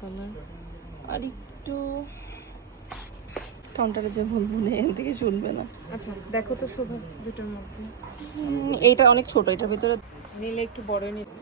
Colour আর একটু কাউন্টারে যে বলবো না এখান থেকে শুনবে না। আচ্ছা দেখো তো শোভা দুটোর মধ্যে এইটা অনেক ছোট, এটার ভিতরে নিলে একটু বড় নিতে।